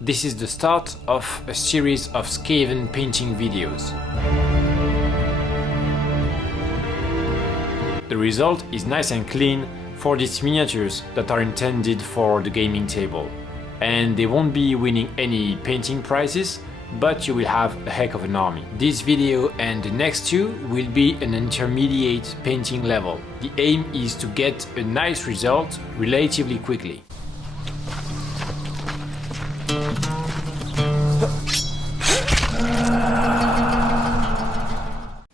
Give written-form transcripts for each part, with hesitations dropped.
This is the start of a series of Skaven painting videos. The result is nice and clean for these miniatures that are intended for the gaming table. And they won't be winning any painting prizes, but you will have a heck of an army. This video and the next two will be an intermediate painting level. The aim is to get a nice result relatively quickly.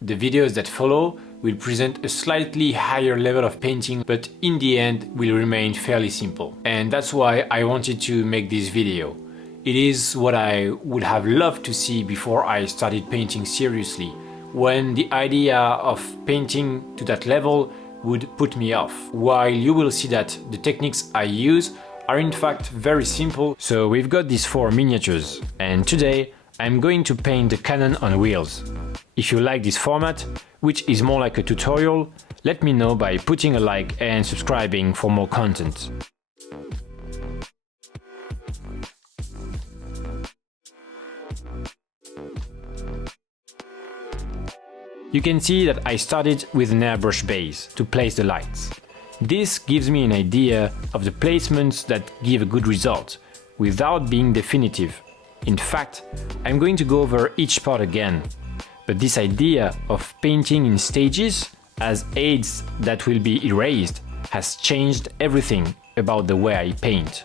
The videos that follow will present a slightly higher level of painting, but in the end will remain fairly simple. And that's why I wanted to make this video. It is what I would have loved to see before I started painting seriously, when the idea of painting to that level would put me off. While you will see that the techniques I use are in fact very simple. So we've got these four miniatures, and today I'm going to paint the cannon on wheels. If you like this format, which is more like a tutorial, let me know by putting a like and subscribing for more content. You can see that I started with an airbrush base to place the lights. This gives me an idea of the placements that give a good result, without being definitive. In fact, I'm going to go over each part again. But this idea of painting in stages, as aids that will be erased, has changed everything about the way I paint.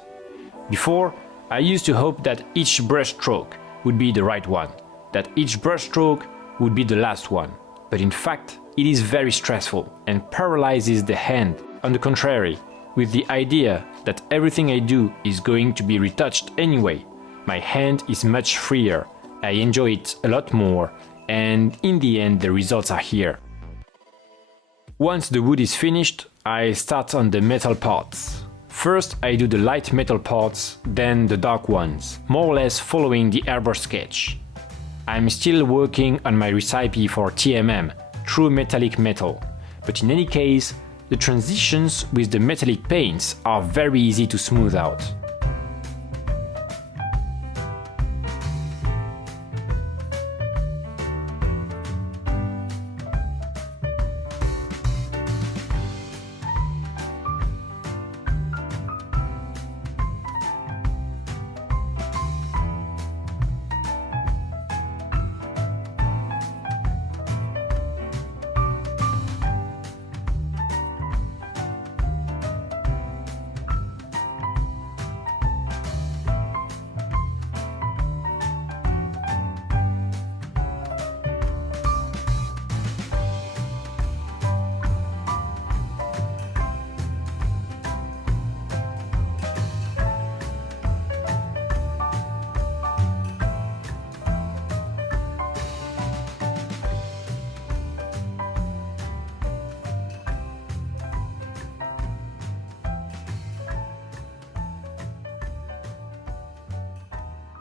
Before, I used to hope that each brush stroke would be the right one, that each brush stroke would be the last one. But in fact, it is very stressful and paralyzes the hand. On the contrary, with the idea that everything I do is going to be retouched anyway, my hand is much freer, I enjoy it a lot more, and in the end the results are here. Once the wood is finished, I start on the metal parts. First I do the light metal parts, then the dark ones, more or less following the airbrush sketch. I'm still working on my recipe for TMM, true metallic metal, but in any case, the transitions with the metallic paints are very easy to smooth out.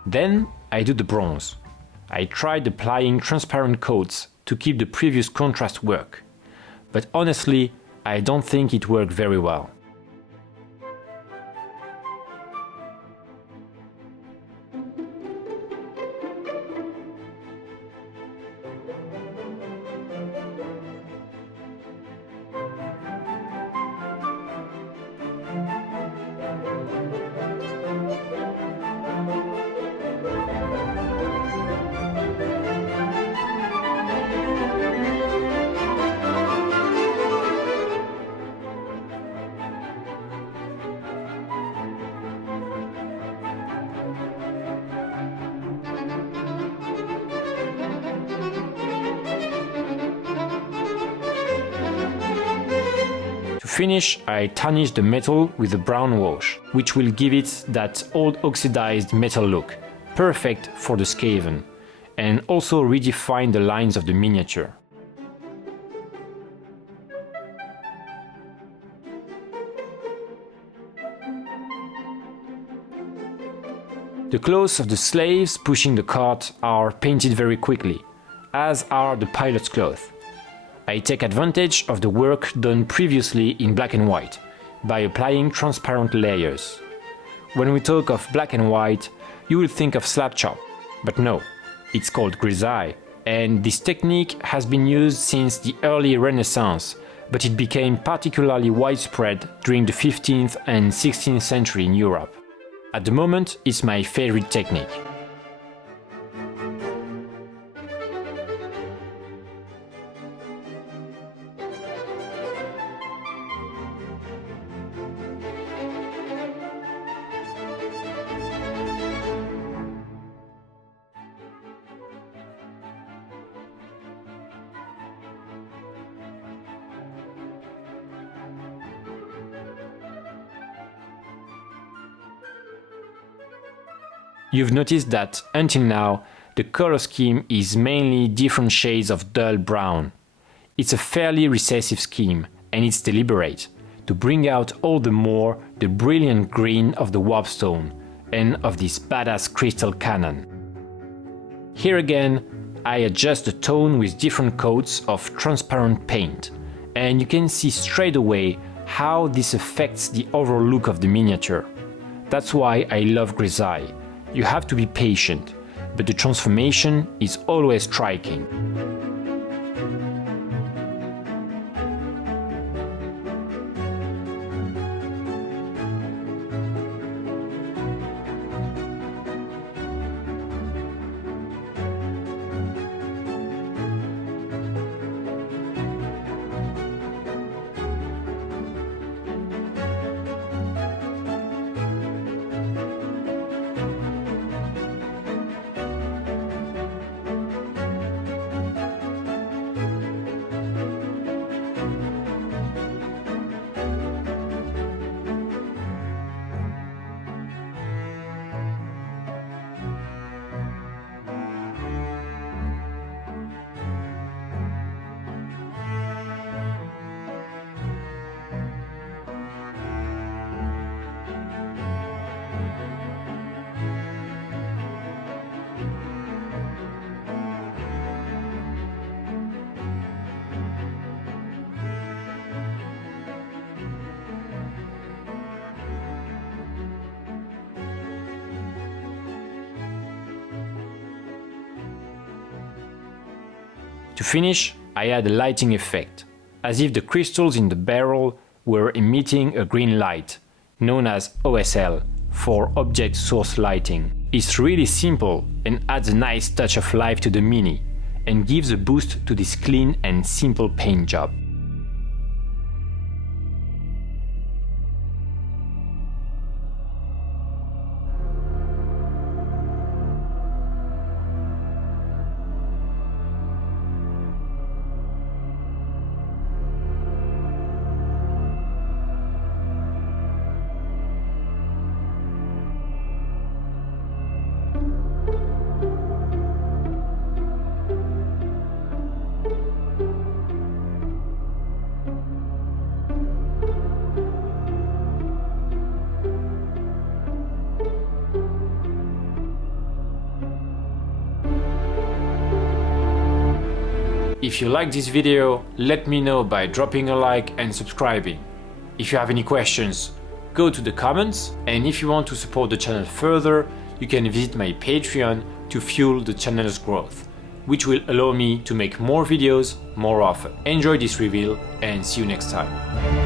Then I do the bronze. I tried applying transparent coats to keep the previous contrast work, but honestly, I don't think it worked very well. To finish, I tarnish the metal with a brown wash, which will give it that old oxidized metal look, perfect for the Skaven, and also redefine the lines of the miniature. The clothes of the slaves pushing the cart are painted very quickly, as are the pilot's clothes. I take advantage of the work done previously in black and white, by applying transparent layers. When we talk of black and white, you will think of slab chop, but no, it's called grisaille, and this technique has been used since the early Renaissance, but it became particularly widespread during the 15th and 16th century in Europe. At the moment, it's my favorite technique. You've noticed that, until now, the color scheme is mainly different shades of dull brown. It's a fairly recessive scheme, and it's deliberate, to bring out all the more the brilliant green of the warpstone and of this badass crystal cannon. Here again, I adjust the tone with different coats of transparent paint, and you can see straight away how this affects the overall look of the miniature. That's why I love grisaille. You have to be patient, but the transformation is always striking. To finish, I add a lighting effect, as if the crystals in the barrel were emitting a green light, known as OSL, for Object Source Lighting. It's really simple and adds a nice touch of life to the Mini, and gives a boost to this clean and simple paint job. If you like this video, let me know by dropping a like and subscribing. If you have any questions, go to the comments, and if you want to support the channel further, you can visit my Patreon to fuel the channel's growth, which will allow me to make more videos more often. Enjoy this reveal and see you next time.